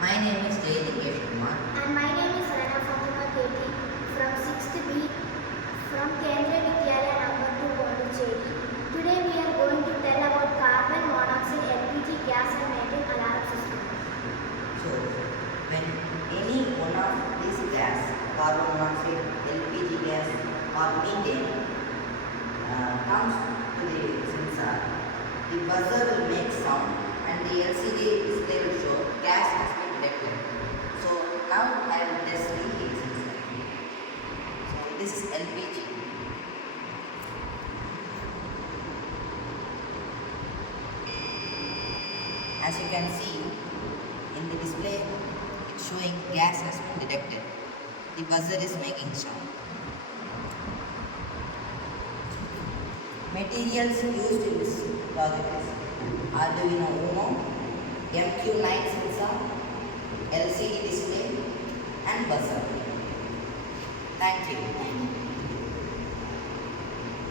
My name is Jay Dingesh Kumar. And my name is Rana Fatima Keti from 6th B from Kendriya Vidyalaya number 2 Pondicherry. Today we are going to tell about carbon monoxide LPG gas and methane alarm system. So, when any one of these gas, carbon monoxide, LPG gas or methane comes to the sensor, the buzzer will make sound and the LCD display will show gas has been detected. So now I will test the heat sensor. So this is LPG. As you can see in the display, it's showing gas has been detected. The buzzer is making sound. Materials used in this project is Arduino Uno, MQ night sensor, LCD display and buzzer. Thank you.